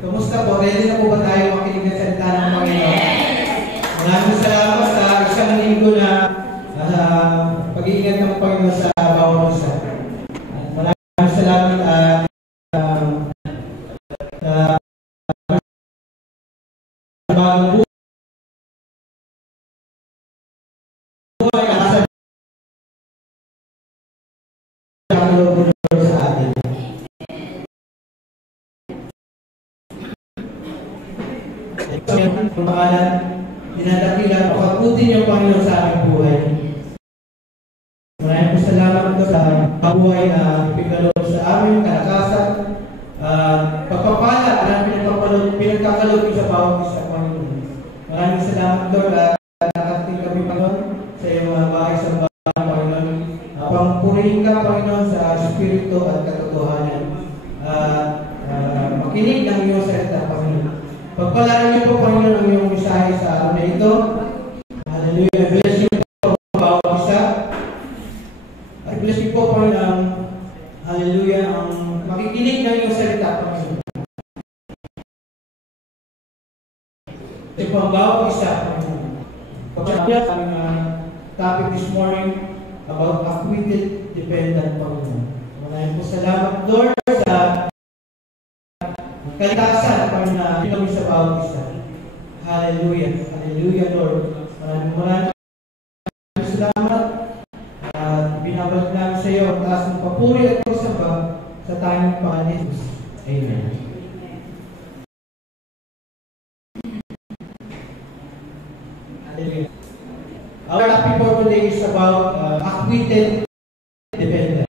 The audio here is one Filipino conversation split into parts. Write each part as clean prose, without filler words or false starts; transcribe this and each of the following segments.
Kumusta po? Ready na po ba tayo makinig ng salita ng Panginoon? Maraming salamat sa isang linggo na pag-iingat ng Panginoon sa bawat isa. Maraming salamat at bagong buhay sa atin. Ang pangalan, dinadakila, pagkutin niyo Panginoon sa aming buhay. Maraming po salamat po sa buhay na pinagkaloob sa amin, kalakasan, pagpapala na pinagkakaloob sa bawat isa, Panginoon. Maraming salamat Lord at nakating kami Panginoon sa iyong mga bahay sa bahay, Panginoon. Pangpurihin ka Panginoon sa Espiritu at katotohanan. Makinig ng iyong salita, Panginoon. Pagpalaran niyo po, Panginoon, ang iyong mensahe sa araw na ito. Hallelujah. Bless you po ang bawat isa. I bless you po, Panginoon, hallelujah, ang makikinig ng iyong salita, Panginoon. Ito po ang bawat isa, Panginoon. Pagpalaran ang topic this morning about acquitted dependent, Panginoon. Maraming po salamat, Lord, sa kalikasan na pinagawin sa bawat isa. Hallelujah. Hallelujah, Lord. Maraming salamat at binabalik namin sa iyo ang taas ng papuri at pagsamba sa tanging Panginoon Jesus. Amen. Hallelujah. Our topic for today is about acquitted dependent.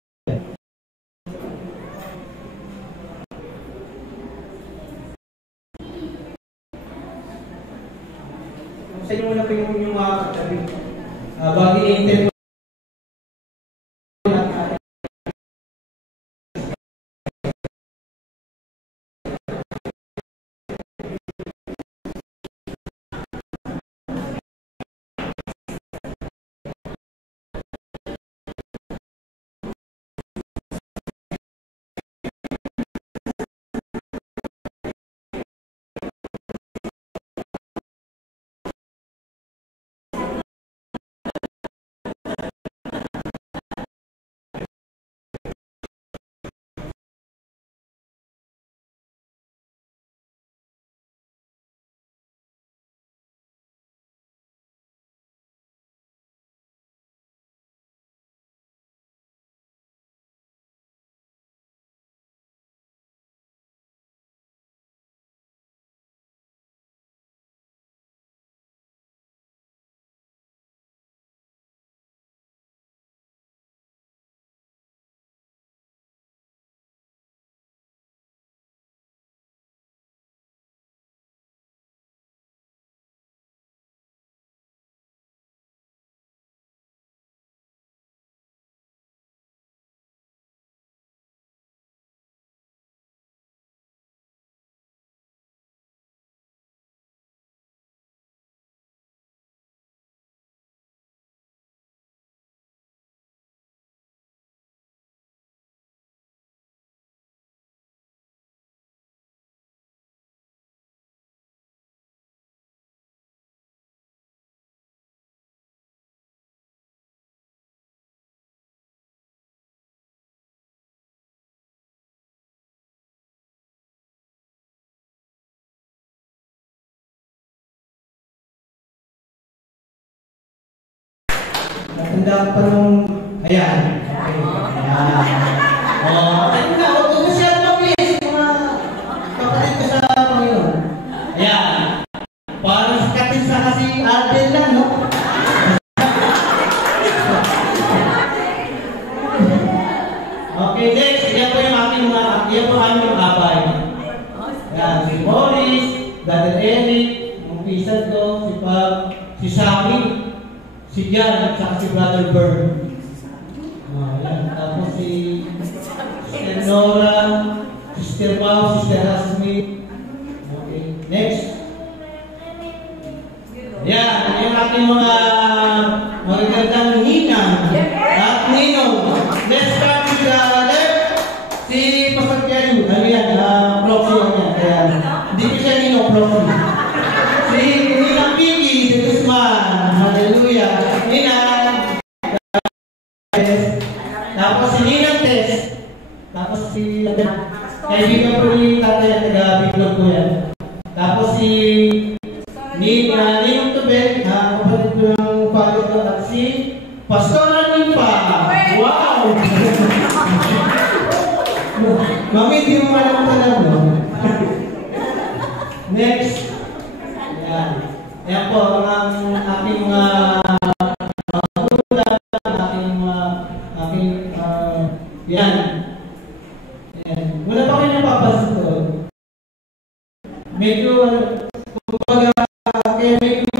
Sa inyo muna po yung mga katabi. Bago i-interview Natanda pa nung, ayan. Okay. Ayan na, huwag ko siya mag-please, mga kapatid ko sa Panginoon. Ayan. Parang katin sa kasi Alden lang, no? Okay, next. Yan po yung aming mga abay. Ayan, si Morris, Brother Eric, yung pisan ko, si Pab, si Sammy, si Jan, at si Brother Bern. Ayan. Tapos si Sister Nora, Sister Pau, Sister Hasmi. Okay. Next. Ayan. Yung ating mga magagandang ninang. si Pastora Nipa. Wow! Mami, hindi mo alam ka lang, no? Next. Ayan. Ayan po, ang aking mga magulang, yan. Ayan. Wala pa kayo napapasok doon. Medyo, kumbaga, kaya medyo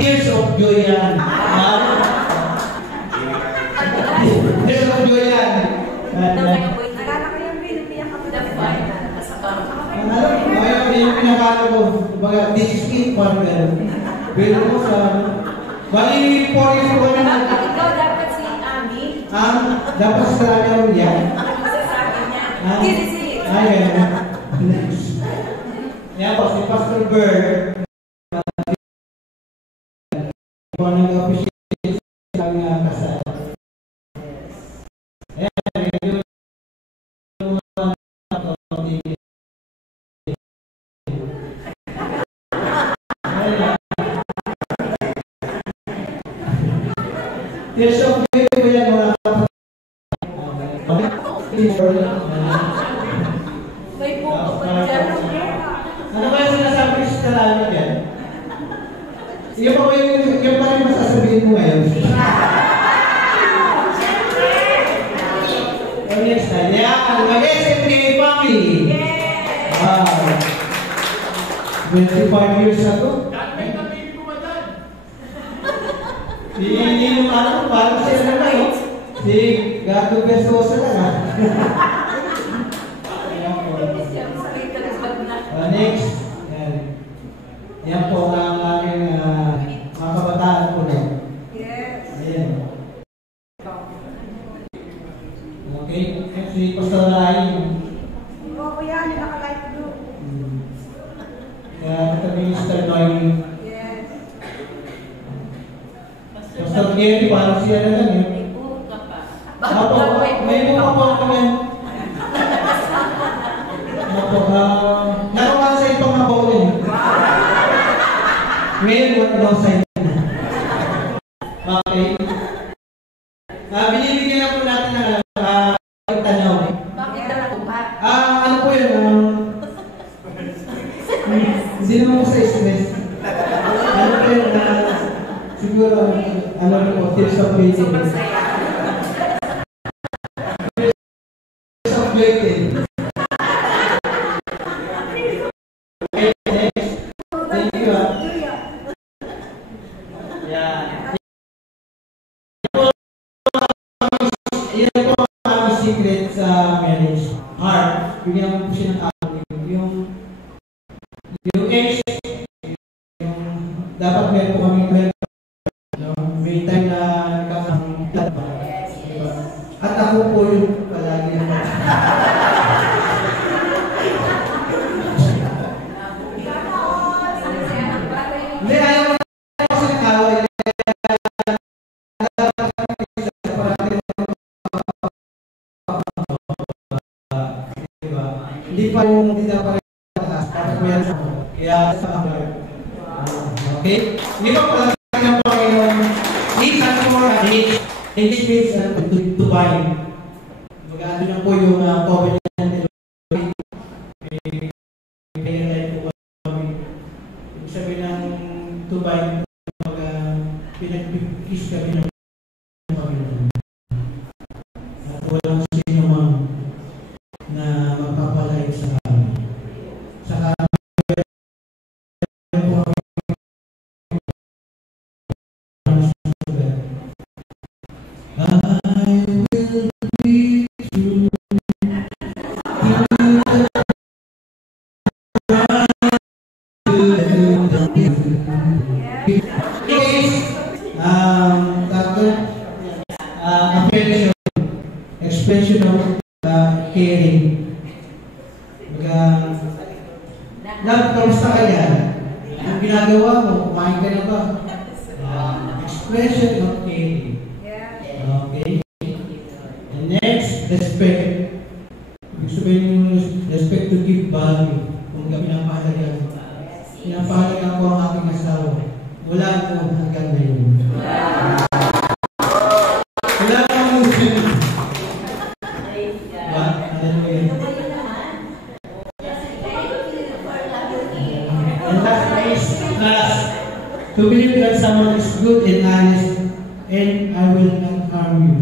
tears of joy yan. Tears of joy yan. Yung pinakala ko, baga, this is it, partner. Pero mo sa, bali, 4 years ko na. Ikaw dapat si Ami. Dapat sa talaga yan. Sa akin yan. This is it. Ayan. Next. Yan po, si Pastor Bird. Kung nag-appreciate sa mga kasal. Ayan, medyo Tears of joy ko yan mga May puto pa dyan. ano ba yung sinasabi ko sa talaga yan? Yung pa rin masasabihin mo ngayon. Next time. Yan, mag-SMK family. Wow. 25 years na to. Hindi mo alam, parang siya na lang. Si Gato Versosa lang ha. Next. Yan po ang aking mga kabataan po na. Yes. Ayan. Okay. Si Pastor Rai. Oo, kuya, naka-live blue. Kaya kami Mr. Noy. Yes. Pastor Gary, parang siya na lang yun. May buhok ka pa. Apo, may buhok po ako yan. Apo, nakawan sa itong mga bawal yun. Ngayon, what daw sa inyo? Okay. Binibigyan na po natin ng tanong. Bakit ka na pa? Ano po yun? Hindi naman po sa stress. Ano po yun? Siguro, ano po, tips of waiting. Tips of waiting. Okay, next. Thank you. Yeah. Yan po ang secret sa marriage. Heart. Bigyan mo po siya ng awit. Yung ex, dapat meron po kami may time na kasang tatba. At ako po yung palagi na hindi, ayaw mo kasi ng away. Hindi pa yung hindi na pa rin taas. Dapat meron ako. Kaya sa mga okay? Hindi pa pala ng Panginoon. Needs and more needs. English means to buy. Mag-ano na po yung covenant. Sabi ng to buy, pinag-kiss kami ng Panginoon. At walang sino mang na magpapalay sa amin. Saka expression of caring. Kamusta ka yan? Ang ginagawa mo, kumain ka na ba? Expression of caring. Okay? And next, respect. Ibig sabihin yung respect to give value. Kung pinapahalagan ko ang aking asawa. Wala ko hanggang ngayon. To believe that someone is good and honest, and I will not harm you.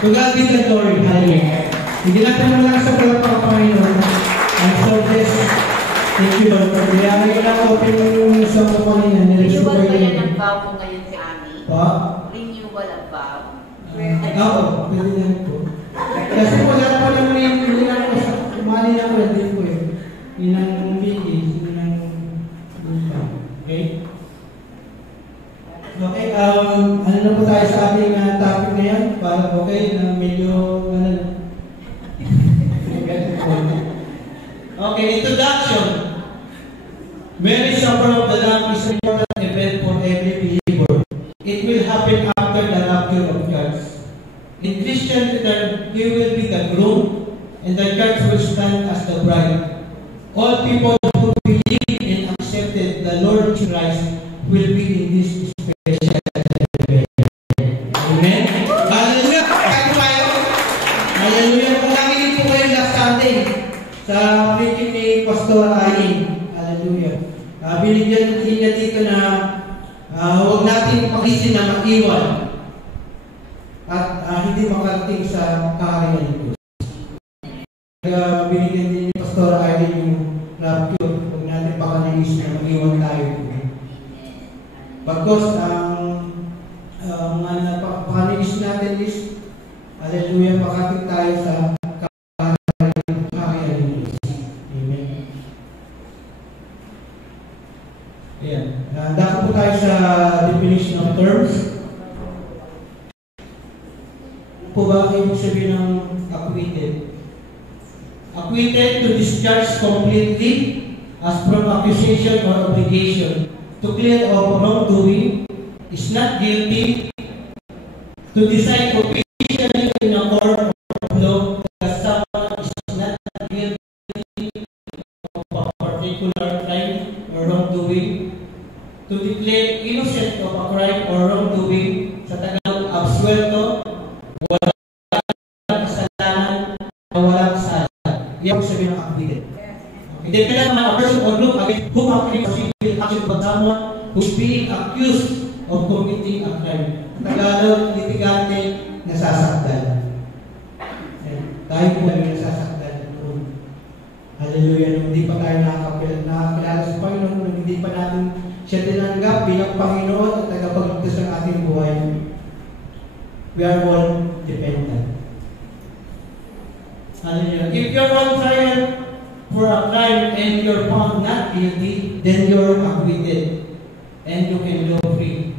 To God be the glory. Hallelujah. Hindi natin mo lang sa palapang Panginoon. I'm so blessed. Thank you, Lord. Kaya may open yung sa mga kanina. Renewal ba yan ang vow ko ngayon si Ami? Pa? Renewal ang vow? Oo, pwede na po. Kasi wala pa naman yung kailangan ko sa kumali na ko, hindi po eh. Yun ang meeting, yun ang okay? Okay, ano na po tayo sa ating topic ngayon? Para okay, na medyo, okay, introduction. Marriage supper of the Lamb is an important event for every believer. It will happen after the rapture of church. In Christian term, he will be the groom, and the church will stand as the bride. All people who believe and accepted the Lord Jesus Christ will be in this special event. Amen? Hallelujah! Kaya tayo? Hallelujah! Kung nakinig po kayo last Sunday sa preaching ni Pastor Ayin. Hallelujah! Binigyan niya dito na huwag natin pagisin na mag-iwan at hindi makarating sa kaharian ng Diyos. Kaya binigyan din ni Pastor Ayin yung rapture. Huwag natin baka naisip na mag-iwan tayo. Pagkos ang napakaniis natin is hallelujah, makating tayo sa kaharian ng Diyos. Amen. Ayan. Dako po tayo sa definition of terms. Po ba ibig sabihin ng acquitted? Acquitted to discharge completely as from accusation or obligation, to clear of wrongdoing, is not guilty, to decide officially in a court of law that someone is not guilty of a particular crime or wrongdoing, to declare innocent of a crime or wrongdoing, sa Tagalog, absuelto, walang kasalanan, walang sala. Iyan po sabihin ng acquitted. Then kailangan a person or group against whom a crime or civil action by someone who is being accused of committing a crime. Tagalog, litigante, nasasaktan. Tayo po kami nasasaktan. Hallelujah. Nung hindi pa tayo nakakilala sa Panginoon, nung hindi pa natin siya tinanggap bilang Panginoon at tagapagligtas ng ating buhay, we are all dependent. Hallelujah. If you're on trial for a crime and you're found not guilty, then you're acquitted and you can go free.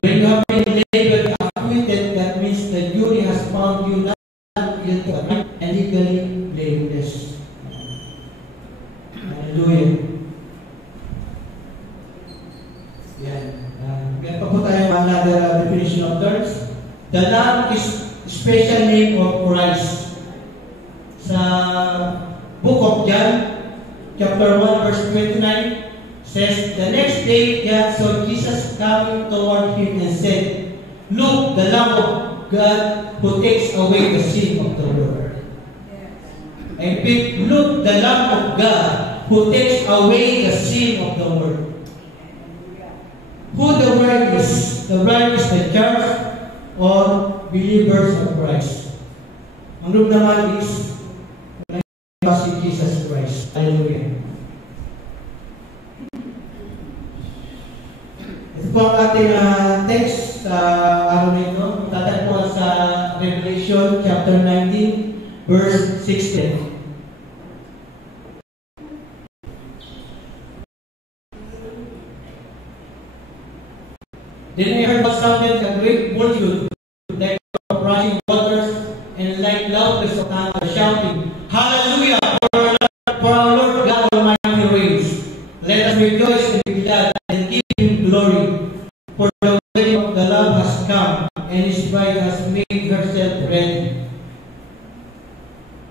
When you have been labeled acquitted, that means the jury has found you not guilty of crime and legally blameless. Hallelujah. Yan. Ganito po tayo another definition of terms. The Lamb is special name of Christ. Sa Book of John, chapter 1, verse 29, says, the next day God saw Jesus coming toward him and said, look, the Lamb of God who takes away the sin of the world. And look, the Lamb of God who takes away the sin of the world. Who the bride is? The bride is the church or believers of Christ. Ang group naman is si Jesus Christ. Hallelujah. Ito po ang ating text sa araw na ito. Tatagpuan sa Revelation chapter 19 verse 16. Then I heard what sounded a great multitude, like of rushing waters, and like loudness of thunder, shouting, Hallelujah! For our Lord God Almighty reigns. Let us rejoice and be glad and give Him glory. For the wedding of the Lamb has come, and His bride has made herself ready.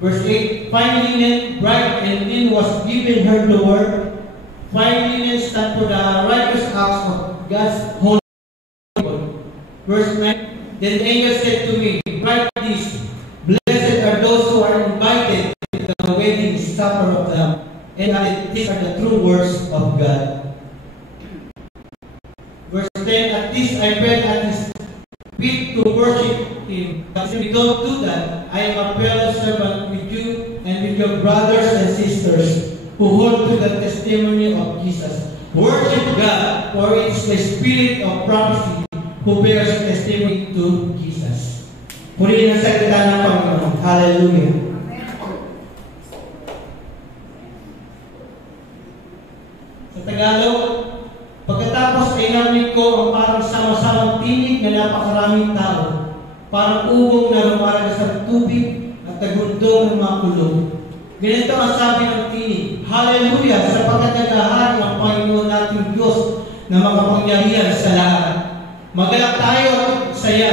Verse 8, fine linen, bright and clean, was given her to wear. Fine linen stand for the righteous acts of God's holy. Verse 9, then the angel said to me, write this, blessed are those who are invited to the wedding supper of the Lamb. and that these are the true words of God. Verse 10, at this I fell at his feet to worship him. But if we don't do that, I am a fellow servant with you and with your brothers and sisters who hold to the testimony of Jesus. Worship God, for it is the spirit of prophecy who bears testimony to Jesus. Purihin ang salita ng Panginoon. Hallelujah. Sa Tagalog, pagkatapos ay narinig ko ang parang sama-samang tinig na napakaraming tao, parang ugong na lumaragas sa tubig at tagundong ng mga kulong. Ganito ang sabi ng tinig, Hallelujah! Sapagkat naghahari ang Panginoon nating Diyos na makapangyarihan sa lahat. Magalak tayo at saya,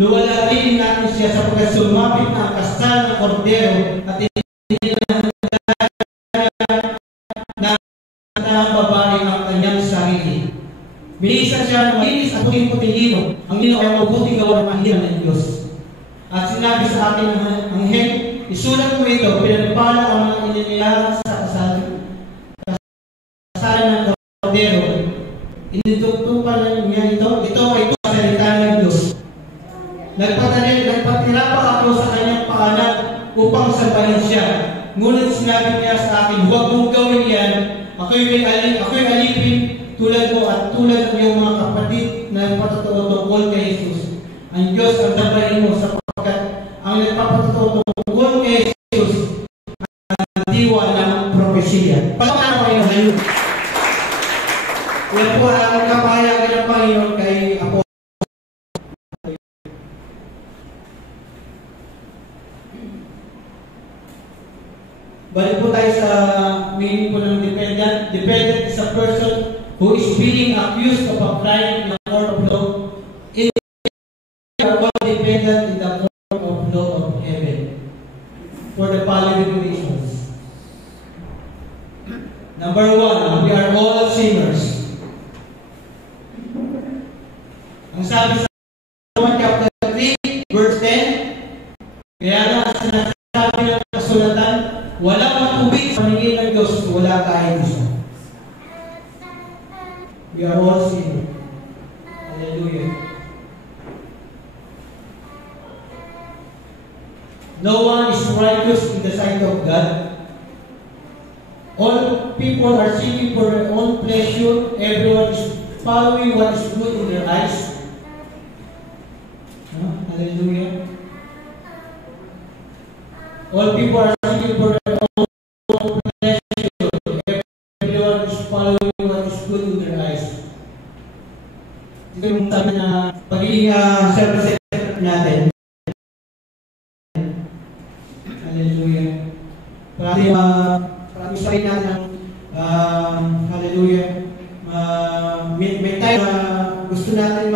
luwalhatihin natin siya sapagkat sumapit na ang kasal ng kordero at hindi na ang babae ang kanyang sarili. Binisan siya ng malinis at puting-puting ang lino ay mabuting gawa ng mahirap ng Diyos. At sinabi sa akin ng anghel, isulat mo ito, pinagpala ang mga ininilaran sa kasalan ng kordero. Initutupan niya ito ay salita ng Diyos. Nagpatira pa ako sa kanyang paanan upang sambahin siya. Ngunit sinabi niya sa akin, huwag mong gawin yan. Ako'y alipin tulad mo at tulad ng iyong mga kapatid na nagpapatotoo tungkol kay Jesus. Ang Diyos ang sambahin mo sapagkat ang nagpapatotoo tungkol kay Jesus ang diwa ng propesya. Pagkakano kayo ngayon? Yan po ang kapahayagan ng Panginoon kay Apo. Balik po tayo sa meaning po ng dependent. Dependent is a person who is being accused of a crime in the court of law. It is dependent in the court of law of heaven for the following reasons. Number 1, we are all sinners. Ang sabi sa Romans chapter 3, verse 10, kaya nga sinasabi ng kasulatan, walang matubig sa paningin ng Diyos, wala kahit isa. We are all sinners. Hallelujah. No one is righteous in the sight of God. All people are seeking for their own pleasure. Everyone is following what is good in their eyes. Hallelujah. All people are seeking for their own pleasure. Everyone is following what is good in their eyes. Ito yung sabi na pagiging self-centered natin. Hallelujah. Parang isayin natin ng hallelujah. May time na gusto natin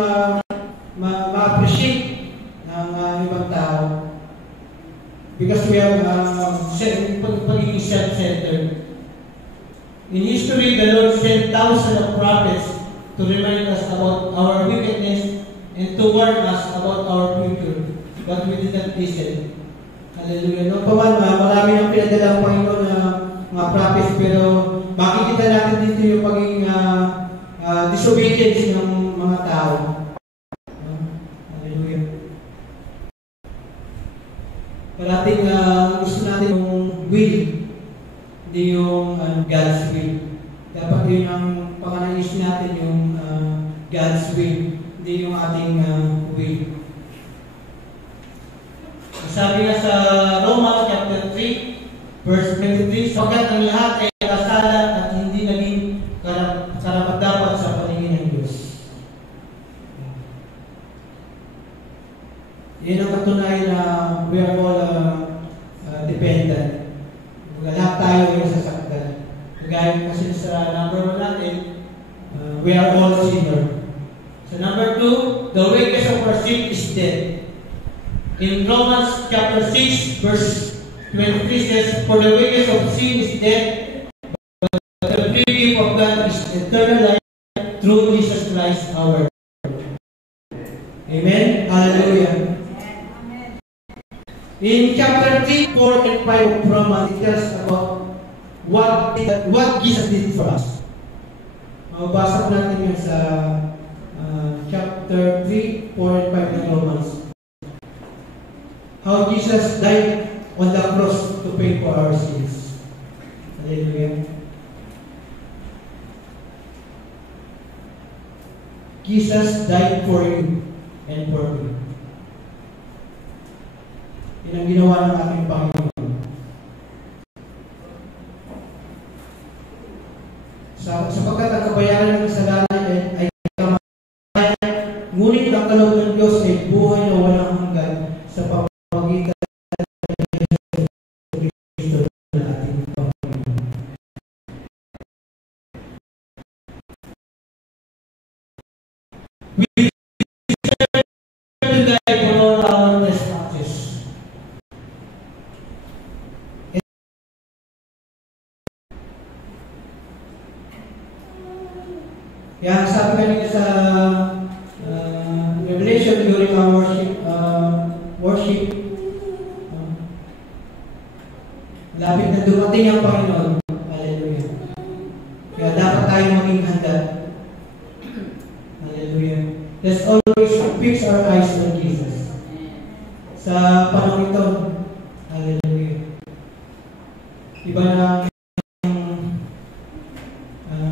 ma-appreciate ng ibang tao. Because we have pagiging self-centered. In history, the Lord sent thousands of prophets to remind us about our wickedness and to warn us about our future. But we did not listen. Hallelujah. Noong paman, marami ng pinadala ang Panginoon na mga prophets, pero makikita natin dito yung pagiging disobedience ng mga tao. Hallelujah. Parating gusto natin yung will, hindi yung God's will. Dapat yun ang panganais natin, yung God's will, hindi yung ating will. Sabi nga sa Romans chapter 3, verse 23, sapagat ang lahat ay kasala at hindi naging karapat-dapat sa paningin ng Diyos. Yan ang katunayan na we are all dependent. Lahat tayo ay sasaktan. Kagaya kasi sa number 1 natin, we are all sinner. Sa number 2, the wages of our sin is death. In Romans chapter 6, verse 23 says, for the wages of sin is death, but the free gift of God is eternal life through Jesus Christ our Lord. Amen? Hallelujah. In chapter 3, 4, and 5 of Romans, it tells about what Jesus did for us. Mabasa natin yun sa chapter 3, 4, and 5 ng Romans. How Jesus died on the cross to pay for our sins. Hallelujah. Jesus died for you and for me. Yan ang ginawa ng ating Panginoon. Sapagkat ang kabayaran ng kasalanan ay kamatayan, ngunit ang kaloob ng Diyos ay buhay na walang hanggan sa pamamagitan ng Kristo na ating Panginoon. We deserve to die for all our trespasses. Kaya sabi kanina sa Revelation during our worship, lapit na dumating ang Panginoon. Hallelujah. Kaya dapat tayo maging handa. Hallelujah. Let's always fix our eyes on Jesus. Sa panahon ito, hallelujah. Iba na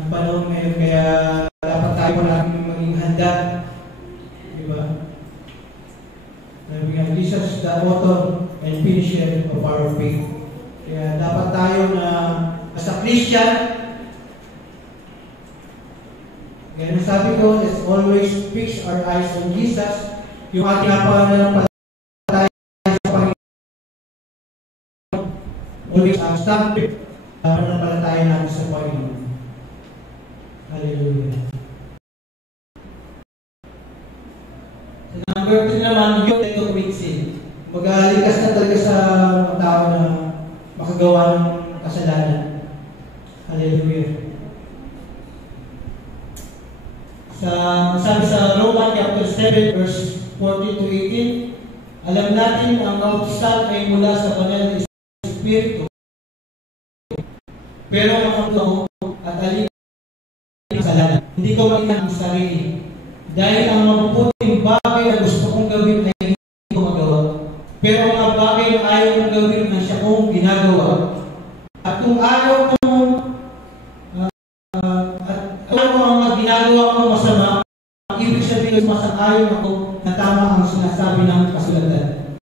panahon ngayon, kaya dapat tayo natin maging handa. Diba? Jesus, the author and finisher of our faith. Kaya dapat tayo na as a Christian, kaya sabi ko, let's always fix our eyes on Jesus. Yung ating pananampalataya sa Panginoon, always stop pananampalataya natin sa Panginoon. Hallelujah. So, number 2 naman, you tend to commit sin. Mag-alikas na talaga sa tao na makagawa ng kasalanan. Hallelujah. Sabi sa Romans chapter 7 verse 14 to 18, alam natin ang kautusan ay mula sa banal na Espiritu. Pero ang tao at alin kasalanan. Hindi ko maging ang sarili. Dahil ang mabubuting bagay na gusto kong gawin ay hindi ko magawa. Pero ang mga bagay na ayaw kong gawin na siya kong ginagawa. At kung ayaw kong ang mga ginagawa ko masama, ang ibig sabihin masang-ayon ako na tama ang sinasabi ng kasulatan.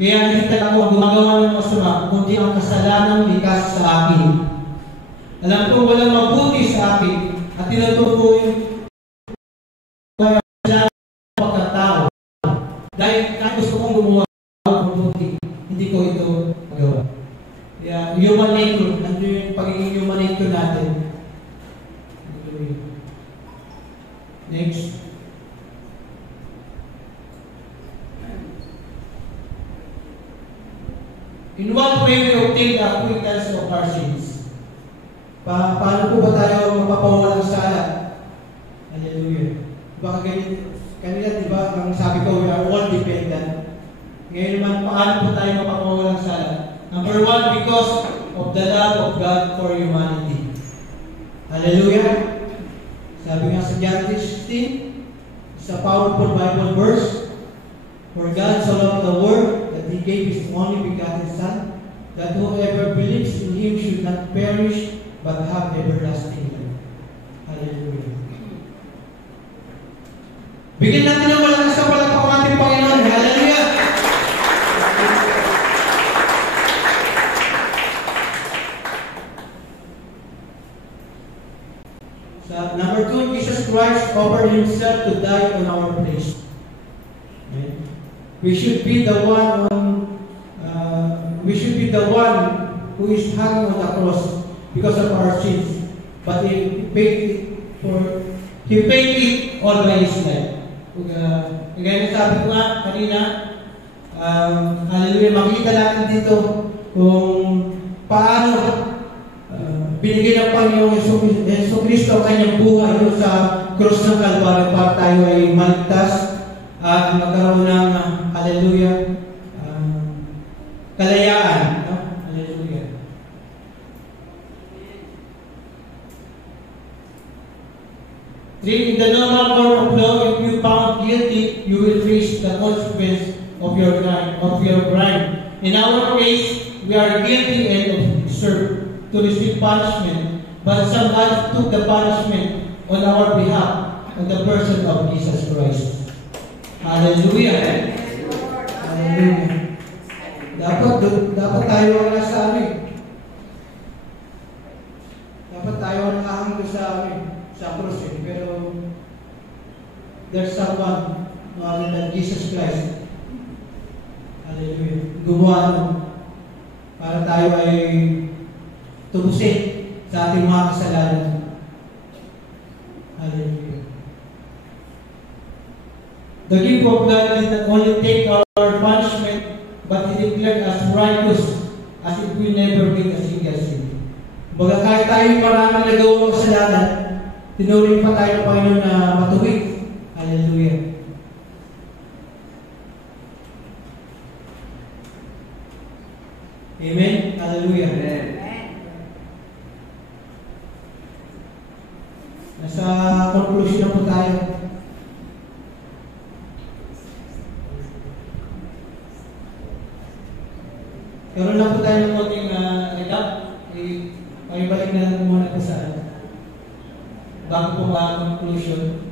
Kaya hindi talaga ako gumagawa ng masama, kundi ang kasalanang likas sa akin. Alam ko walang mabuti sa akin at tinutukoy yung pagkatao. Dahil gusto kong gumawa ng mabuti, hindi ko ito magawa. Kaya human nature, nandun yung pagiging human nature natin. Next. In what way we obtain the acquittance of our sins? Paano po ba tayo mapapawala ng sala? Hallelujah. Diba kanina, diba, ang sabi ko, we are all dependent. Ngayon naman, paano po tayo mapapawala ng sala? Number 1, because of the love of God for humanity. Hallelujah. Sabi nga sa John 16, it's a powerful Bible verse. For God so loved the world that He gave His only begotten Son, that whoever believes in Him should not perish but have everlasting life. Hallelujah. Bigyan natin ng malakas na palakpak ating Panginoon. Hallelujah. Number 2, Jesus Christ offered Himself to die on our place. Okay. We should be the one who is hanging on the cross because of our sins. But He paid it all by His life. Kaya sabi ko nga kanina, hallelujah, makita natin dito kung paano binigay ng Panginoong Yesu Cristo ang kanyang buhay sa krus ng Kalbaryo para tayo ay maligtas at magkaroon ng hallelujah, kalayaan. No? Hallelujah. 3. In the normal court of law, if you found guilty, you will face the consequence of your crime. In our case, we are guilty and deserve to receive punishment, but somebody took the punishment on our behalf, on the person of Jesus Christ. Hallelujah! Hallelujah! Dapat tayo ang nasa amin. Dapat tayo ang nakahanggo sa krus. Pero there's someone other than Jesus Christ. Hallelujah. Gumawa para tayo ay tubusin sa ating mga kasalanan. Hallelujah. The gift of God did not only take our punishment, but He declared us righteous as if we never made a single sin. Baga kahit tayo maraming nagawang kasalanan, tinuring pa tayo ng Panginoon na matuwid. Hallelujah. Amen? Hallelujah. Amen. Nasa conclusion na po tayo. Karoon lang po tayo ng konting recap. Pakibalik na muna po sa bago po conclusion.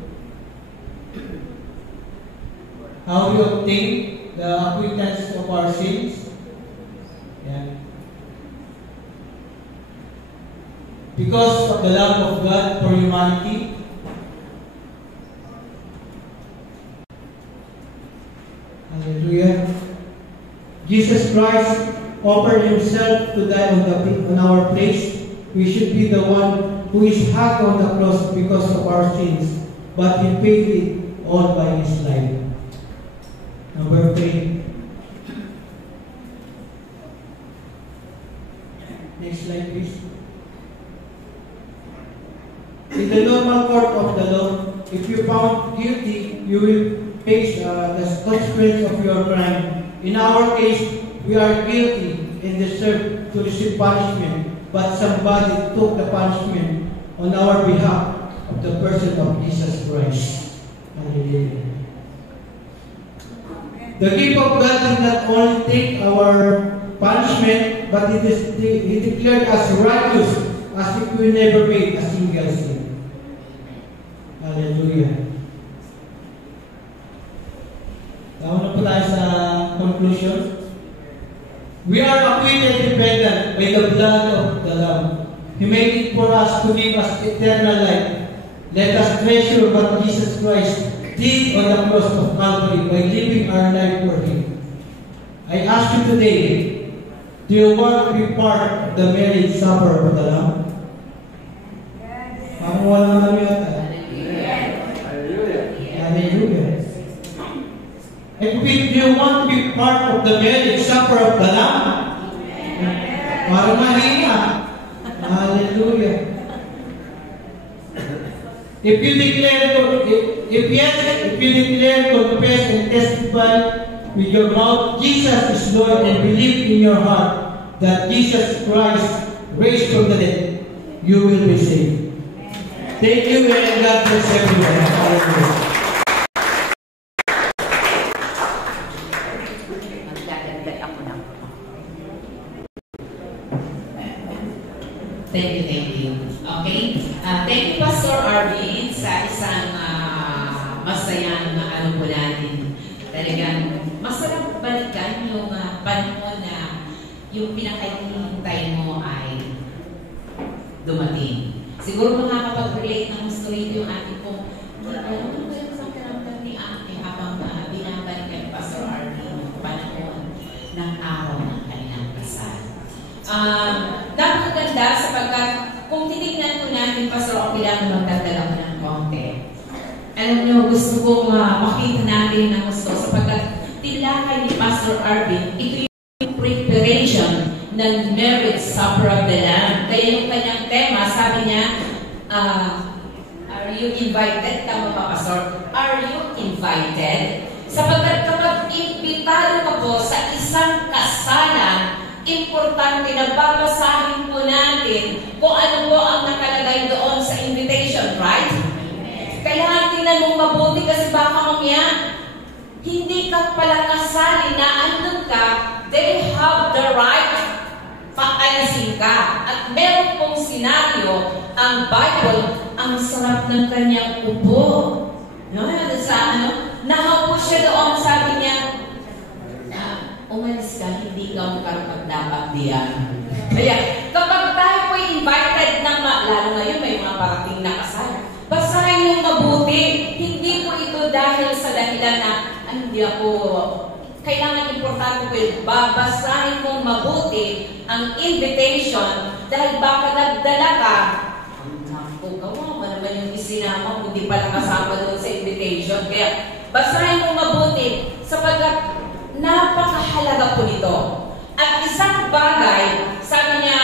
How we obtain the acquittance of our sins. Yeah. Because of the love of God for humanity. Hallelujah. Jesus Christ offered Himself to die on our place. We should be the one who is hung on the cross because of our sins, but He paid it all by His life. Number 3. Next slide, please. In the normal court of the law, if you found guilty, you will face the consequence of your crime. In our case, we are guilty and deserve to receive punishment, but somebody took the punishment on our behalf of the person of Jesus Christ. Hallelujah. The gift of God did not only take our punishment, but He declared us righteous as if we never made a single sin. Hallelujah. Tawag na po tayo sa conclusion. We are acquitted dependent by the blood of the Lamb. He made it for us to give us eternal life. Let us treasure what Jesus Christ did on the cross of Calvary by living our life for Him. I ask you today, do you want to be part of the marriage supper of the Lamb? Parang wala naman yata. Hallelujah. And do you want to be part of the marriage supper of the Lamb? Parang mahina. Hallelujah. If you declare, confess, and testify with your mouth, Jesus is Lord, and believe in your heart that Jesus Christ raised from the dead, you will be saved. Thank you, and God bless everyone. Hallelujah. Thank you. Okay? Thank you, Pastor Arvin, sa isang masayang ano po natin. Talagang masarap balikan yung panahon na yung pinakahintay mo ay dumating. Siguro makakapag-relate ng gusto rin yung ating pong ano ba yung pakiramdam ni Ate habang binabalikan Pastor Arvin yung panahon ng araw ng kanyang kasal. Napakaganda sapagkat kung titignan po natin, Pastor, ang bilang magdadala ko ng konti. Alam nyo, gusto kong makita natin ng gusto sapagkat tinilakay ni Pastor Arvin, ito yung preparation ng marriage supper of the Lamb. Kaya yung kanyang tema, sabi niya, are you invited? Tama ba, Pastor? Are you invited? Sapagkat kapag imbitado ka po sa isang kasalan, importante na babasahin po natin kung ano po ang nakalagay doon sa invitation, right? ka pala kasali na andun ka, they have the right paalisin ka. At meron pong senaryo, ang Bible, ang sarap ng kanyang upo. No? Nakaupo siya doon, sabi niya, umalis ka, hindi ka makarapat-dapat diyan. Kaya, kapag tayo po invited ng lalo ngayon, may mga parating na kasal. Basahin yung mabuti. Hindi po ito dahil sa dahilan na, hindi ako, kailangan importante po yun. Babasahin mong mabuti ang invitation dahil baka nagdala ka, kawawa naman yung isinama kung di pala kasama doon sa invitation. Kaya, basahin mong mabuti sapagkat napakahalaga po nito. At isang bagay, sabi niya,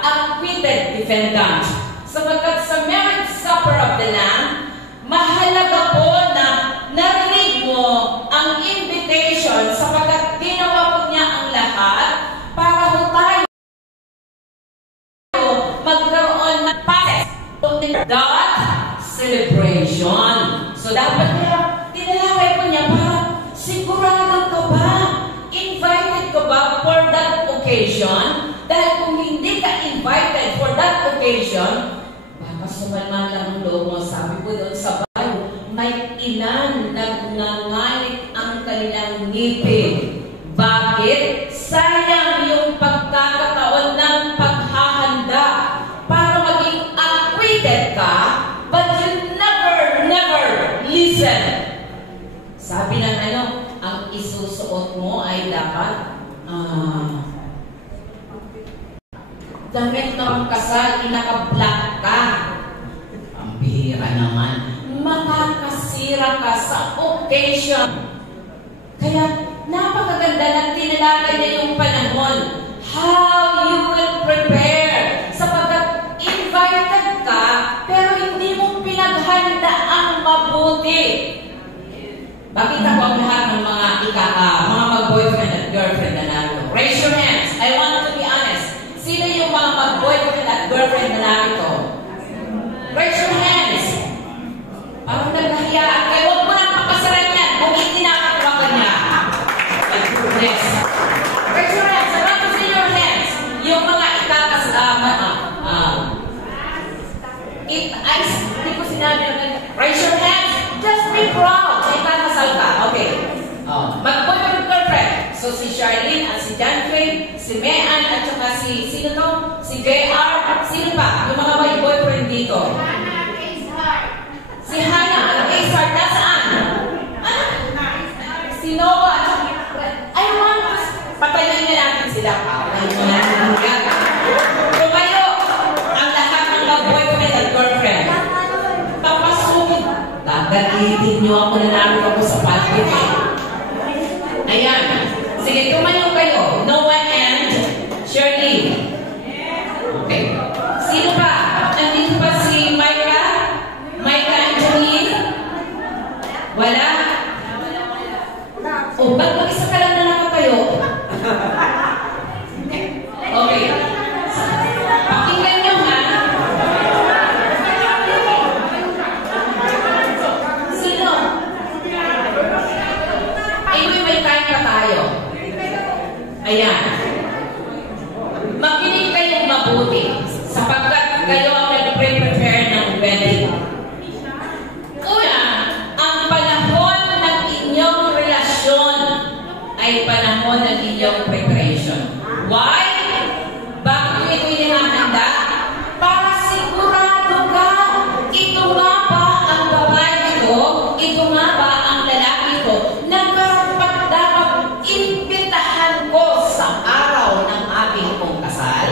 acquitted defendant. Sapagkat sa marriage supper of the Lamb, mahalaga po na narinig mo ang invitation sapagkat ginawa po niya ang lahat para po tayo magkaroon ng pares God celebration. So dapat kaya tinalakay po niya para sigurado ka ba? Invited ka ba for that occasion? Dahil kung hindi ka invited for that occasion, baka sumalman lang ang loob mo. Sabi po doon sa Bible, may ilan nagngangalit ang kanilang ngipin. Bakit? Sayang yung pagkakataon ng paghahanda para maging acquitted ka, but you never listen. Sabi ng ang isusuot mo ay dapat damit ng kasal, inaka-black ka. Ang bihira naman. Makakasira ka sa occasion. Kaya napakaganda na tinalakay niya yung panahon. How you will prepare. Sapagkat invited ka, pero hindi mo pinaghanda ang mabuti. Bakit ako ang lahat ng mga mga mag-boyfriend at girlfriend na narito? Raise your hands. I want to be honest. Sino yung mga mag-boyfriend at girlfriend na narito? Raise your hands. Parang naghahiyaan kayo. Huwag mo nang papasaran yan kung hindi nakakatawa ka niya. Yes. Raise your hands. I want to see your hands. Yung mga ikakasama. Hindi ko sinabi na raise your hands. Just be proud. Ikakasal ka. Okay. Mag-boyfriend girlfriend. So si Charlene at si John Quinn, si Mean at saka sino to? Si JR. Sino pa? Yung mga may boyfriend dito. Si Hannah at Ace-Heart. Nasaan? Si Noah. I want to patayin na natin sila. So kayo, ang lahat ng mag-boyfriend at girlfriend, papasukin. Gagalitin niyo ako na namin ako sa palpit. Ayan. Sige, tumayo kayo. Noah and Shirley. Okay. Sino pa? Nandito pa si Micah? Micah and Janine? Wala? O, ba't mag-isa ka lang na nakatayo? Okay. Pakinggan nyo ha. Sino? May kain pa tayo. Ayan. Makinig kayong mabuti sapagkat kayo ang nag-prepare ng wedding. Una, ang panahon ng inyong relasyon ay panahon ng inyong preparation. Why? Bakit ito inihahanda? Para sigurado ka, ito nga ba ang babae ito? Ito nga ba ang lalaki ito? Dapat imbitahan ko sa araw ng aking pong kasal.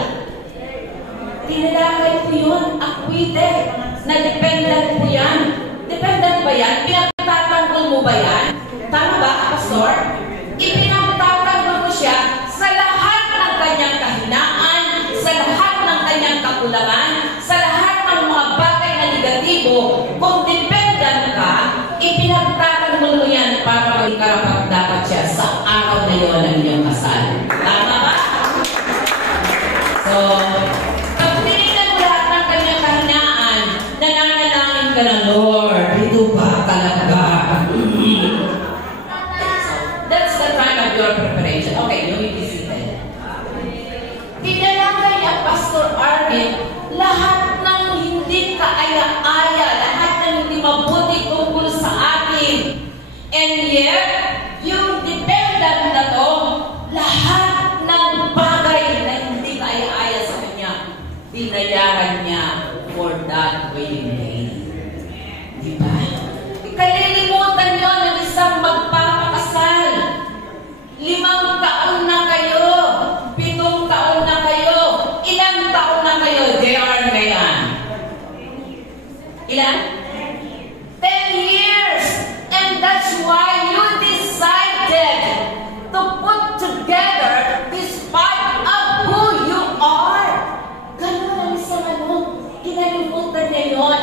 Tinalakay ko yun, acquitted. Na-dependent po yan. Dependent ba yan? Pinagtatanggol mo ba yan? Tama ba, Pastor? Ipinagtatanggol mo siya sa lahat ng kanyang kahinaan, sa lahat ng kanyang kakulangan, sa lahat ng mga bagay na negatibo. Kung dependent ka, ipinagtatanggol mo yan para maging karapat-dapat siya sa araw na yun ng iyong kasal. Tama ba? So, pag tinignan mo lahat ng kanyang kahinaan, nananalangin ka na, Lord, ito ba talaga? So, Diba? Kalilimutan nyo ng isang magpapakasal. 5 taon na kayo. 7 taon na kayo. Ilang taon na kayo? JR na yan. Ilan? 10 years. And that's why you decided to put together despite of who you are. Ganun ang isang kinalimutan niya yun.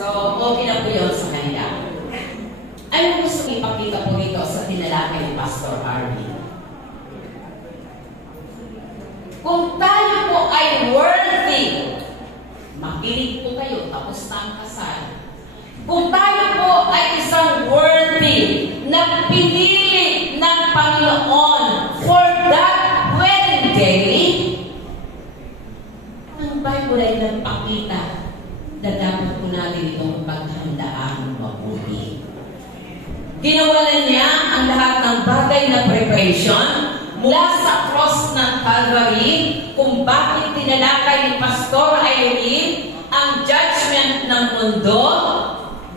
So, okay na po yun sa kanya. Ano gusto ipakita po dito sa tinalakay ni Pastor Arvin? Kung tayo po ay worthy, makinig po kayo, tapos na ang kasal. Kung tayo po ay isang worthy na pinili ng Panginoon for that wedding day, ang Bible ay nagpakita na dapat po natin itong paghandaan mabuti. Ginawalan niya ang lahat ng bagay na preparation mula sa cross ng Calvary kung bakit tinalakay ni Pastor Irene ang judgment ng mundo,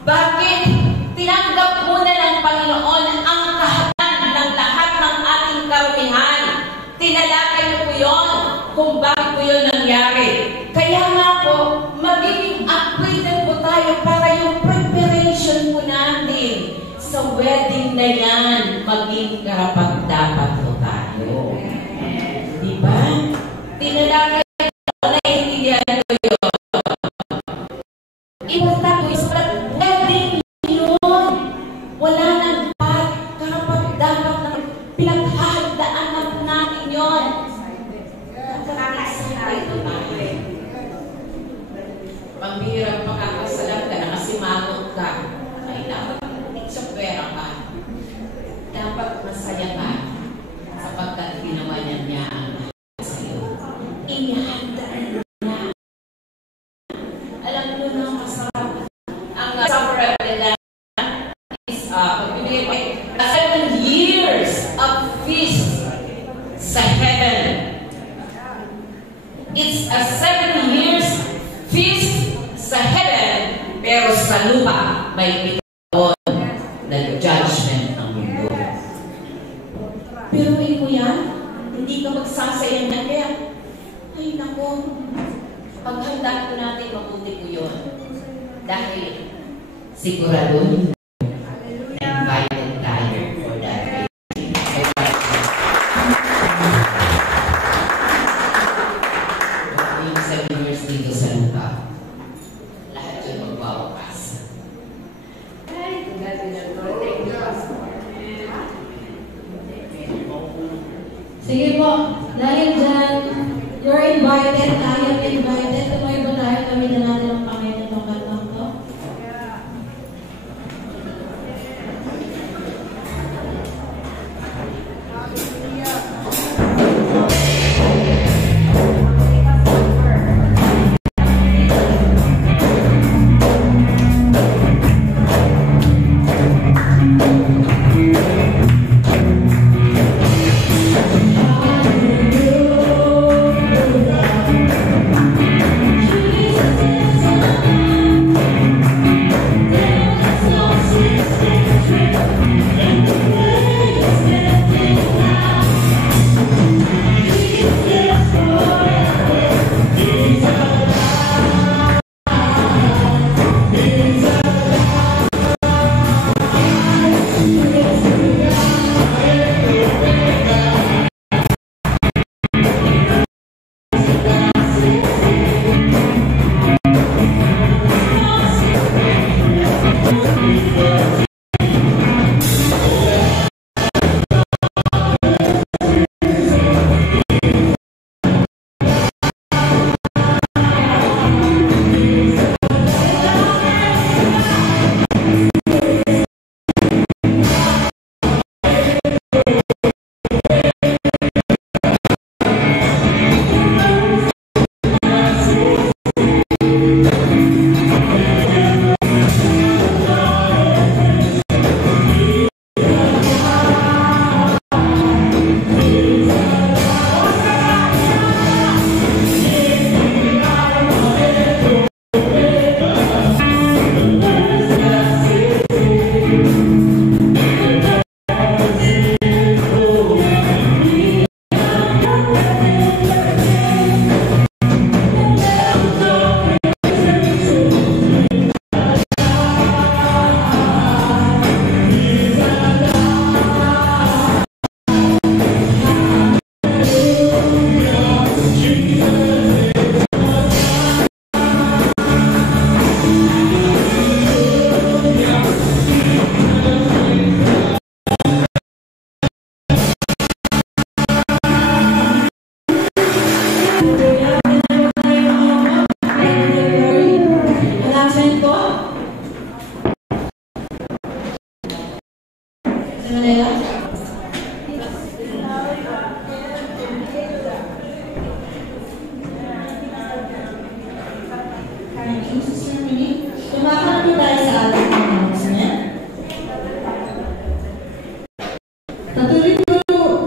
bakit tinanggap muna ng Panginoon ang kahatan ng lahat ng ating karumihan. Tinalakay niyo po yun kung bakit po yun nangyari. Kaya nga po, magiging acquainted po tayo para yung preparation po natin sa wedding na yan, maging karapat-dapat po tayo. Diba? Tinalakay ko, naiintindihan ko yun. Iba tapos, wedding yun. Wala nang karapat-dapat na pinaghahandaan natin yun. Pambihirang makakasalan ka, nakasimangot ka. Ay, dapat iksopera ka. Dapat masaya ka sapagkat ginawa niya ang lahat sa'yo. Inihanda niya. Alam mo na masarap. Ang supper of the Lamb is 7 years of feast sa heaven. It's a 7 years feast sa heaven, pero sa lupa may itaon na judgment ang mundo. Pero mo yan, hindi ka magsasayang na kaya, ay nako, paghandaan ko natin mabuti ko yun. Dahil sigurado na invited tayo for that day. Yung 7 years dito sa lupa, lahat yun magwawakas. Ay, grabe na bro. Thank you, Pastor. Sige po, dahil dyan, you're invited, I am invited. Tumayo ba tayo, kami na natin ang Panginoon itong kantang to? Hallelujah. Sino na yan? Thank you, Sister Minnie. Tumakas na tayo sa ating announcement. Patuloy po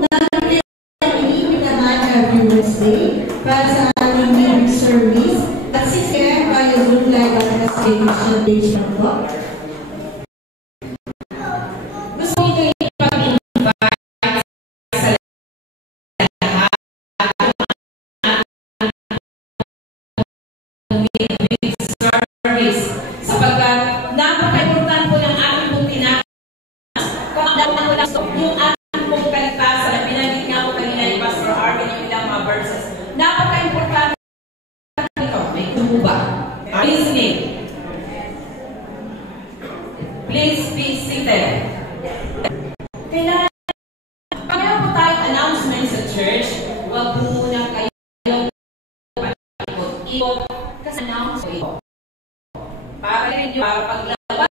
natin ang iniimbitahan every Wednesday para sa ating music service at 6 AM via Zoom Live at the station page ng po. Gusto ko kayo ipag-invite sa lahat ng music service sapagkat napaka-importante po ng ating pong kung dapat ko lang yung ating pong kaligtasan na binanggit nga po kanina ni Pastor Arvin yung ilang mga verses. Napaka-importante ito. May kumuba. Are you listening? Please be seated. Kailangan, pag meron po tayong announcement sa church, huwag po muna kayo ikot kasi announce ko ito. Para rin yung paglabas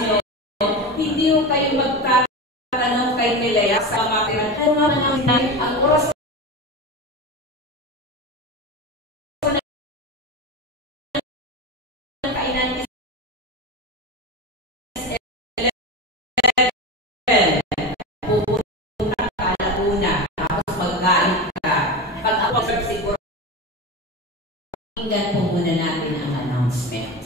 nyo, hindi ko kayo magtatanong kay Nilaya sa mga pinag ang oras ng kainan is 11. Pupunta ka na una, tapos magkain ka. Pag ako siguro, hinggan po muna natin ang announcement.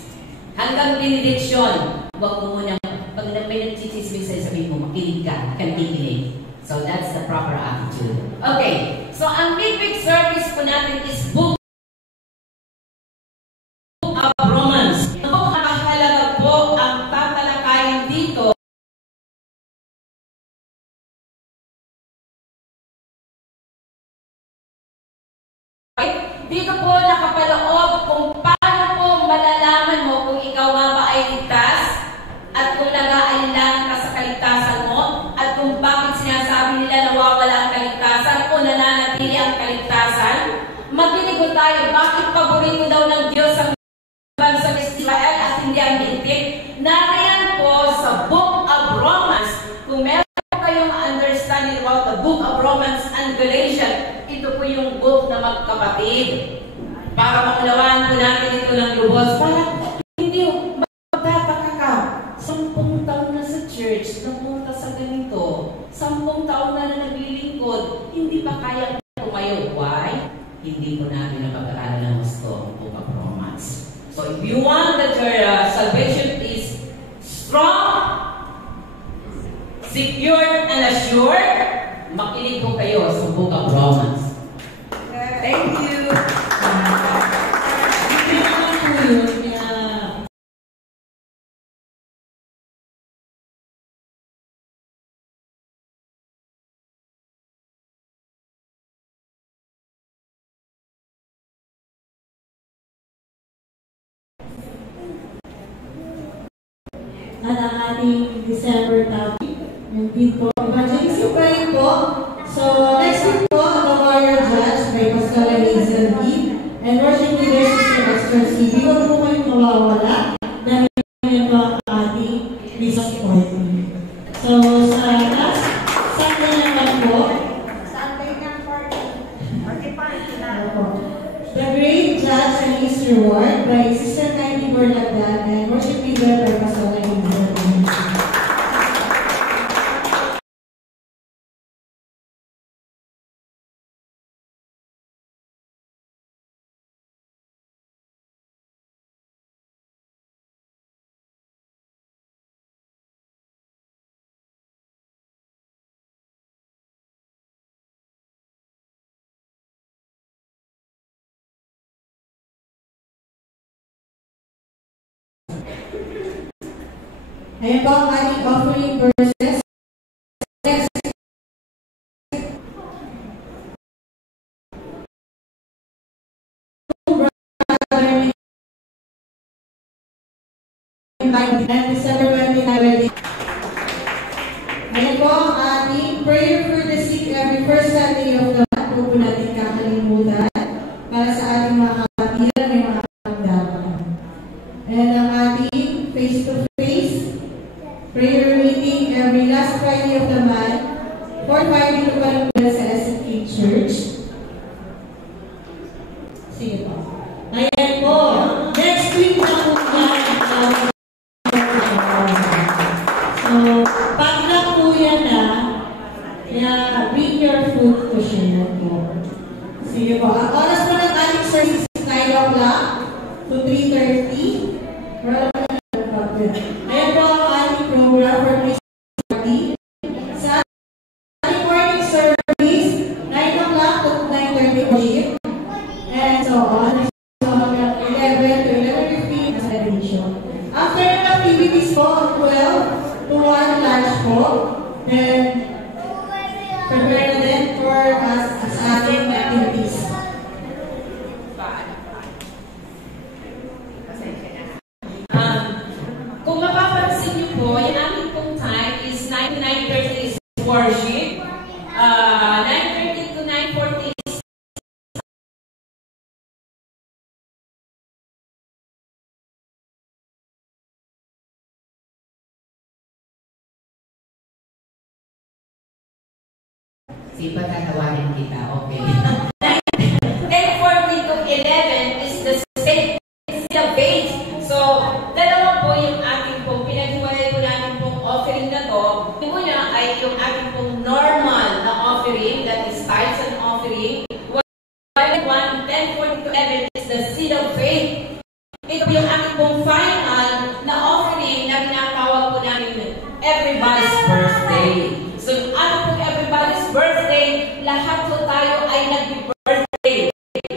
Hanggang benediction, huwag mo muna, pag may nagchichismis sa'yo, sabihin mo, makinig ka, kanikinig. So that's the proper attitude. Okay, so ang big service po natin is Book of Romans. Napakahalaga po ang tatalakayin dito. Dito po nakapaloob kung paano po malalaman mo kung ikaw nga ba ay ligtas at kung nag-aalinlangan ka sa kaligtasan mo at kung bakit sinasabi nila nawawala ang kaligtasan o nananatili ang kaligtasan. Magdinig po tayo, bakit paborito daw ng Diyos ang bansang Israel at hindi ang hintik? Nariyan po sa Book of Romans. Kung meron kayong understanding about the Book of Romans and Galatians, ito po yung book na magkapatid. Para maunawaan po natin ito ng lubos. Para hindi magtataka ka. 10 taon na sa church, napunta sa ganito. 10 taon na naglilingkod, hindi pa kaya tumayo. Why? Hindi po natin napag-aaral ng gusto ang Book of Romans. So if you want that your salvation is strong, secured, and assured, makinig po kayo sa Book of Romans. Thank you. Hindi naman po yun, kaya at ang ating December topic, yung bid po, evangelism pa rin po. So, next week po, the Warrior Judge by Pastor Hazel B. And worship leader, Sister Esther C. Huwag po kayong mawawala dahil yun po ang ating resource point. So, sa last Sunday naman po, Sunday ng party na. The Great Judge and His Reward by Sister Kylie Borlagdan and worship leader by Pastor Hazel B. Ayan po ang ating offering verses. Next. December 29. Ayan po ang ating prayer for the sick every first Sunday of the month. Huwag po natin kakalimutan para sa ating mga kapatiran may mga kapagdaman. And ang ating face-to-face prayer meeting every last Friday of the month. Fourth Friday dito pa rin mula sa SFK Church. Sige po. Ayan po. Next week na po yan. So, pag lang po yan na, kaya bring your food to share po. Sige po. Ang oras po ng ating service is 9 o'clock to 3:30. Ayan po ang ating program for Christmas party. Sa ating morning service, 9 o'clock to 9:30 worship. And so on. So hanggang 11 to 11:15 as celebration. Afternoon activities po, 12 to 1 lunch po. Then, prepare na din for us as ating activities. Kung mapapansin niyo po, yung aming pong time is 9 to 9:30 is worship. 9:30 to 9:40 is sipa tatawarin kita, okay. 10:40 to 11 is the state, is the base. So, dalawa po yung ating pong pinaghiwalay po natin pong offering na to. Yung una ay yung ating pong normal na offering, that is tithes and offering. While 10:40 to 11 is the seed of faith. Ito po yung ating pong final na offering na tinatawag po natin everybody's birthday. So, ano po everybody's birthday? Lahat po tayo ay nag-birthday.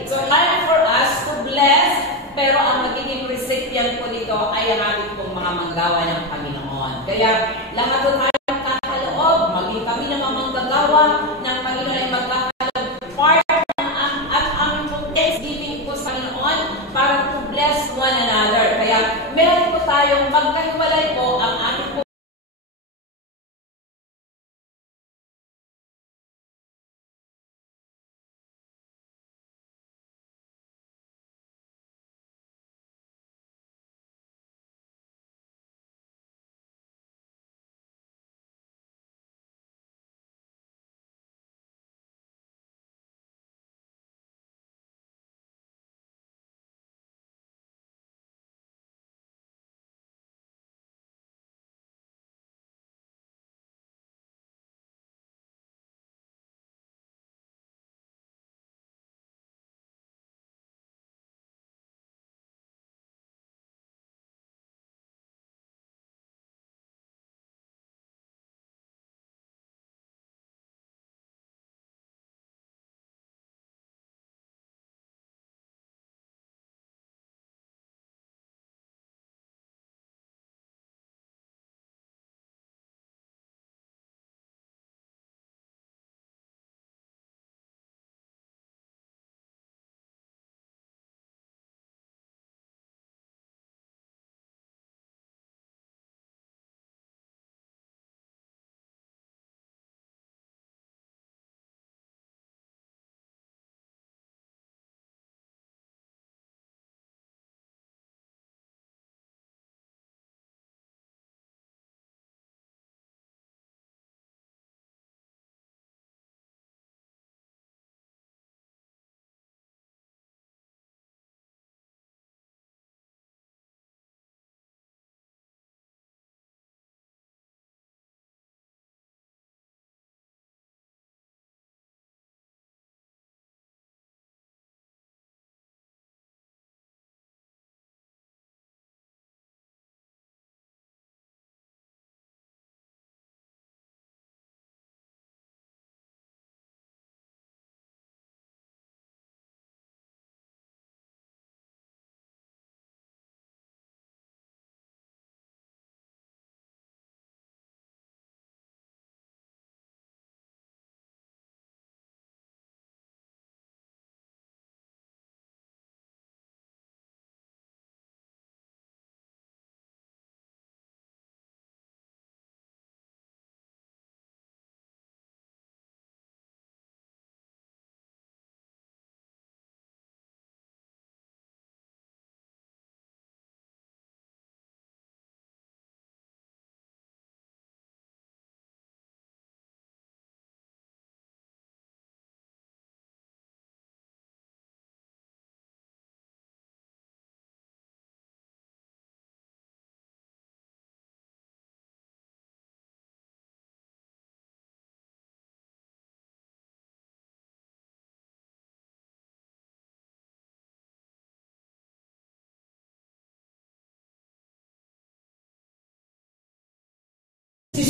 So, time for us to bless, pero ang magiging recipient po nito ay ang ating pong mga manggawa ng Panginoon. Kaya, lahat po tayo magkakaloob, maging kami na mga manggagawa ng Panginoon ay magkakaloob. Part at aming pong Thanksgiving po sa Panginoon para to bless one another. Kaya, meron po tayong magkahiwalay po ang ating po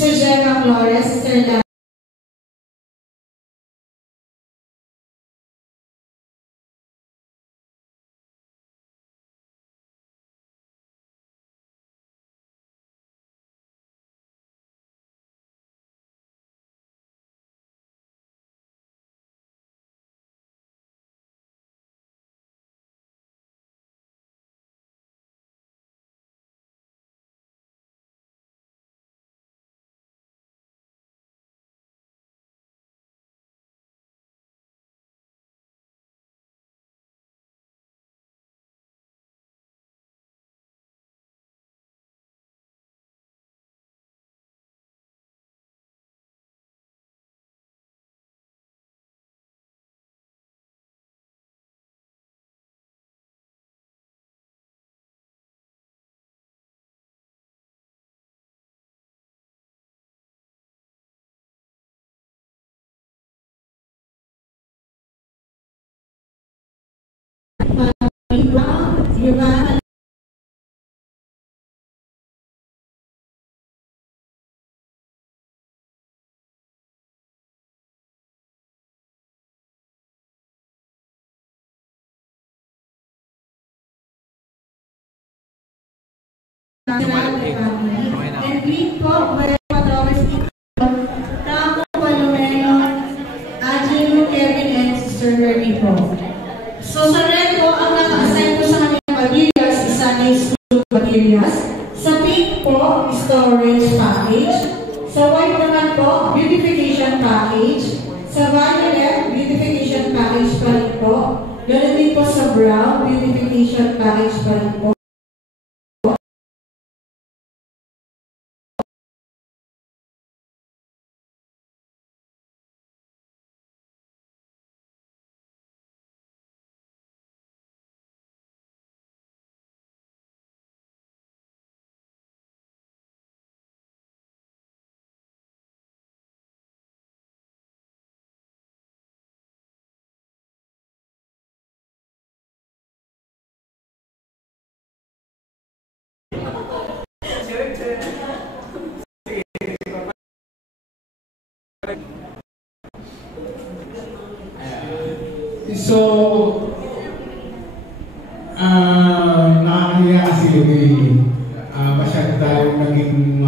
Sister Gemma Flores, Sister La. Brown, and green po, may patawis dito. Tamo, Palomeno, Angelo, Kevin, and Sister Remy po. So sa red po, ang naka-assign po sa kanyang materials is Sunday School materials. Sa pink po, storage package. Sa white naman po, beautification package. Sa violet, beautification package pa rin po. Ganun din po sa brown, beautification package pa rin po. So, nakakahiya kasi masyado tayong naging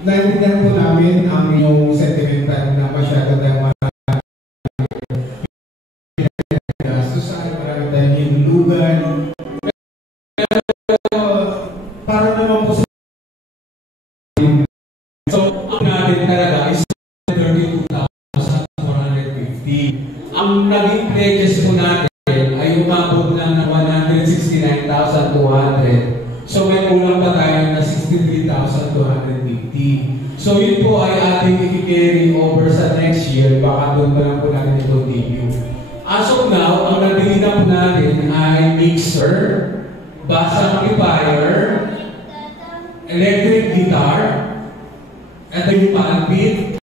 naiintindihan po namin ang inyong sentimental na masyado tayong gastos saan, marami tayong hinulugan. Pero, para naman po sa ang natin talaga is 32,450. Ang naging pledges po natin ay umabot lang ng 169,200. So may kulang pa tayo na 63,250. So yun po ay ating i-carry over sa next year. Baka doon pa lang po natin ito debut. As of now, ang nabili na po natin ay mixer, bass amplifier, electric guitar, at yung pulpit,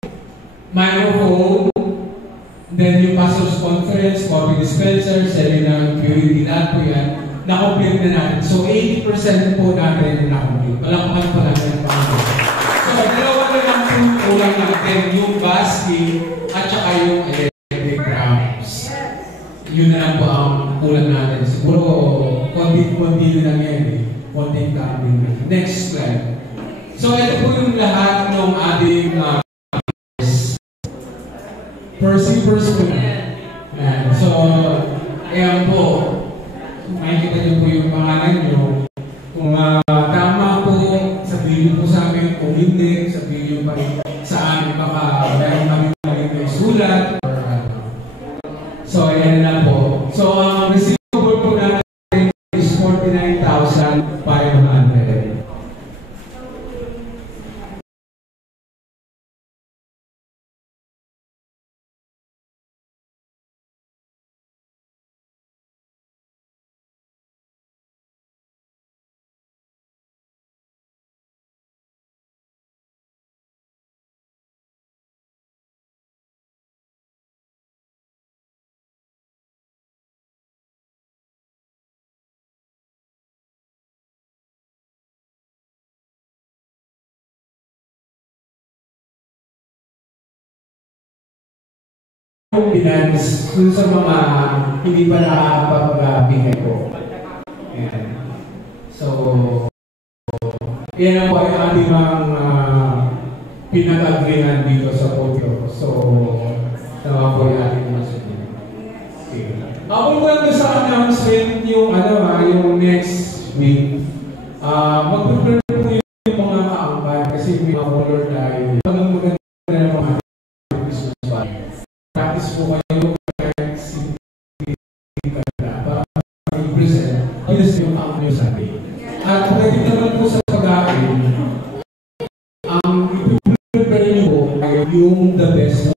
microphone, then yung pastor's conference, coffee dispenser, seminar, purity, lahat po yan, na-complete na natin. So 80% po natin na-complete. Palakpakan po natin ang Panginoon. So dalawa na lang po kulang natin, yung basking at saka yung electric drums. Yun na lang po ang kulang natin. Siguro, konti-konti lang yan eh. Konti-konti. Next slide. So ito po yung lahat ng ating first po na. So, ayan po. Makikita niyo po yung pangalan niyo. Kung tama po, sabihin niyo po sa amin. Kung hindi, sabihin niyo pa rin sa amin. Baka dahil kami may sulat. So, ayan na po. So, ang receivable po natin is 49,500. finance dun sa mga hindi pa nakakapag-bigay ko. Ayan. So, yan po ay ating mga pinag-agreehan dito sa podium. So, tama po yung ating masasabi. Okay. Ako po lang sa announcement yung, yung next week. Mag-prepare po yung mga kaangkan kasi may mga color tayo. Pag maganda na mga Christmas party. Practice po kayo kahit para i-present. Yes, yung ang nyo sabi. At pwede naman po sa pag-akin, ang i-prepare nyo po ay yung the best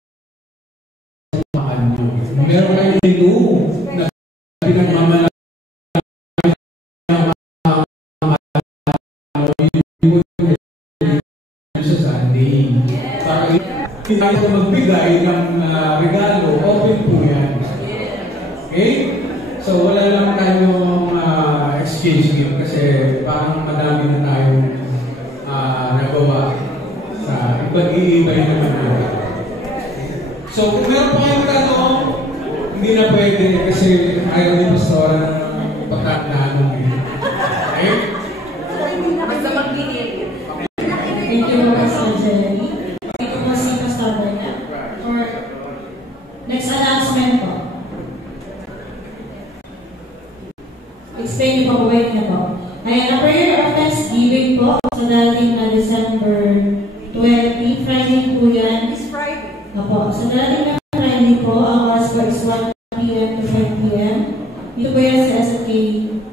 na makan nyo. Meron kayo menu na pinagmamalaan sa Sunday. Para hindi tayo magbigay ng regalo, open po yan. Okay? So wala lang tayong exchange here kasi parang madami na tayong nagawa sa iba-ibay naman yun. So kung meron pa kayong tanong, hindi na pwede kasi ayaw ni Pastor ng pagkakanaanong yun. Okay? Basta mag-inil. Thank you, Pastor Jeremy. Thank you po si Pastor Berna. For next announcement po. Explain niyo po, wait niyo po. Ayan, a prayer of thanksgiving po sa dating na December 20, Friday po yan. This Friday. Opo, sa dating na Friday po, ang oras po is 1 p.m. to 5 p.m. Ito po yan sa SK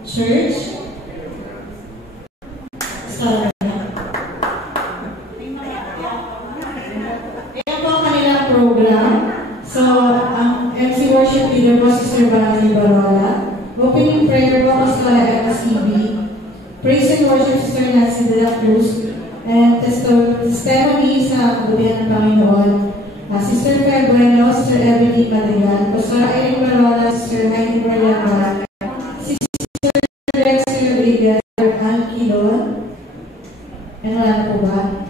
Church. Ayan po ang kanilang program. So, ang MC worship leader po si Sir Barry Barola. Opening prayer po ako sa MSCB. Praise and worship si Sir Nancy de la Cruz. And testimony sa kabulian ng Panginoon. Sister Fer Bueno, Sister Evelyn Madagan, Pastor Irene Barola, Sister Heidi Barlaga, Sister Rexy Rodriguez, Sir Ann Quilon. And wala na po ba?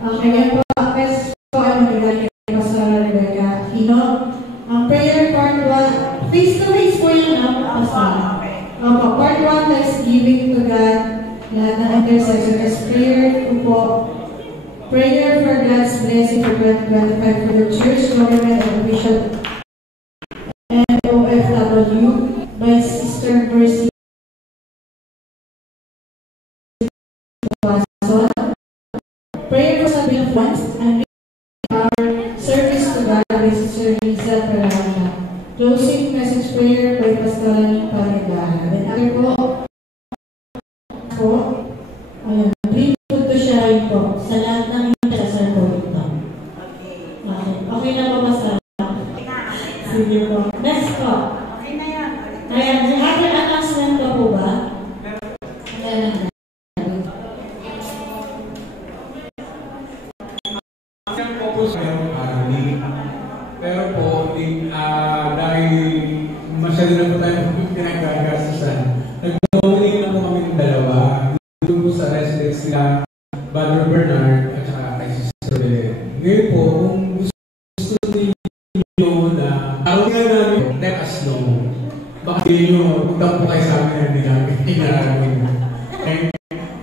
Okay, yan po. Ang best po ay magiging kay Pastor Rebecca Aquino. Ang prayer part 1, face-to-face po yun ang Pastor. Part 1, thanksgiving to God, lahat ng intercessors. Prayer po. Prayer for God's blessing for 2025 for the church, government, and official and OFW by Sister Mercy Watson. Prayer for sa bill of funds and our service to God by Sister Liza Peralta. Closing message prayer by Pastor Aning Panigahan. Then after po, ayan, bring food to shine po sa lahat ng intercessor po ito. Okay na po ba sa? Sige po. Next po. Okay na yan. Ayan, lahat ng announcement po ba? Ayan. Ang focus ngayon parang pero po, dahil masyado na po tayo pinagagasasan, nag-donate na po kami ng dalawa. Dito po sa residence nila, Brother Bernard at saka kay Sister Belen. Ngayon po, kung gusto ninyo na araw nga namin, let us know. Baka hindi nyo, punta po kayo sa amin, hindi namin inarawin. Okay?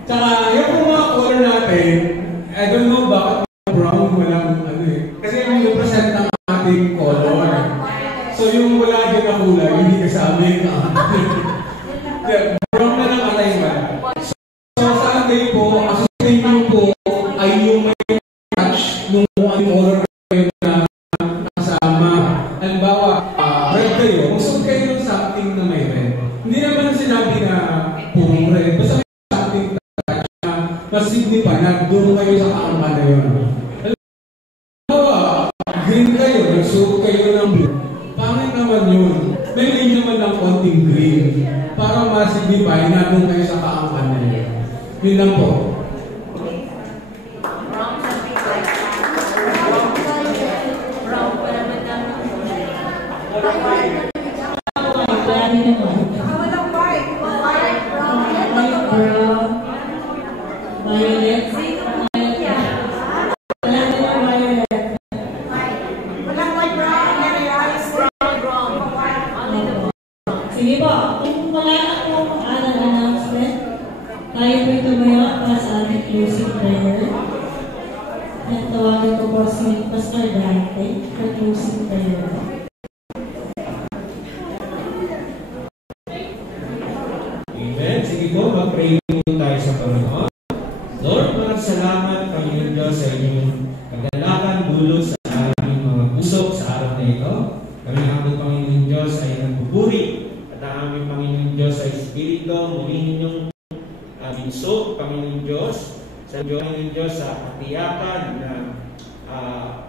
Tsaka, yung po mga color natin, I don't know bakit brown, walang ano eh. Kasi yung present ng ating color. So yung wala dyan na kulay, hindi ka sa amin. Brown na lang alay ba? So sa atin po, asusin nyo po ay yung may touch nung anong color kayo na nakasama. Halimbawa, red kayo, gusto kayo ng something na may red. Hindi naman sinabi na purong red. Basta may something touch na signify na doon kayo sa kaangka na yun. Green kayo, nagsuot kayo ng blue. Pangit naman yun. May rin naman ng konting green para ma-signify na doon kayo sa kaangkan na yun. Yun lang po. Walang white. White, brown. Violet. Walang white, brown. Tayo po tumayo para sa ating closing prayer. At tawagan ko po si Pastor Dante for closing prayer. Amen. Sige po, mag-pray po tayo sa Panginoon. Lord, maraming salamat, Panginoon Diyos, sa inyong kagalakan, dulot sa aming mga pusok sa araw na ito. Kami ang Panginoon Diyos ay nagbuburi at ang aming Panginoon Diyos ay Espiritu, muli ninyong binsok, Panginoon Diyos, sa Panginoon Diyos sa katiyakan na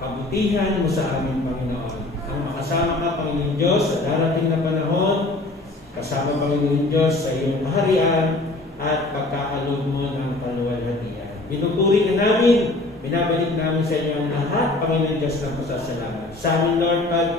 kabutihan mo sa aming Panginoon. Ang makasama ka, Panginoon Diyos, sa darating na panahon, kasama, Panginoon Diyos, sa iyong kaharian at pagkakaloob mo ng kaluwalhatian. Pinupuri ka namin, binabalik namin sa inyo ang lahat, Panginoon Diyos, ng pasasalamat. Sa amin, Lord, pag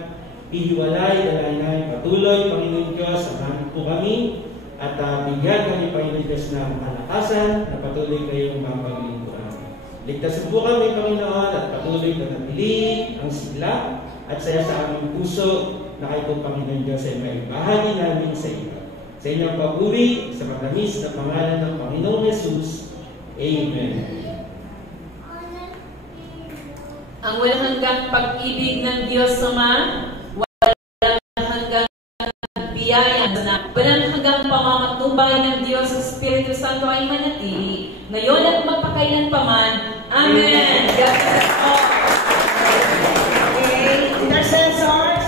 ihiwalay, dalay namin patuloy, Panginoon Diyos, samahan po kami at bigyan kami, Panginoon Diyos, ng kalakasan na patuloy kayong mapaglingkuran. Ligtasin po kami, Panginoon, at patuloy na napiliin ang sigla at saya sa aming puso na kayo po, Panginoon Diyos, ay maibahagi namin sa iyo. Sa inyong papuri, sa matamis na pangalan ng Panginoong Jesus. Amen. Ang walang hanggang pag-ibig ng Diyos Ama, walang hanggang biyaya na walang hanggang pamamatubay ng Diyos sa Espiritu Santo ay manatili, ngayon at magpakailanpaman. Amen. God bless all. Okay, intercessor.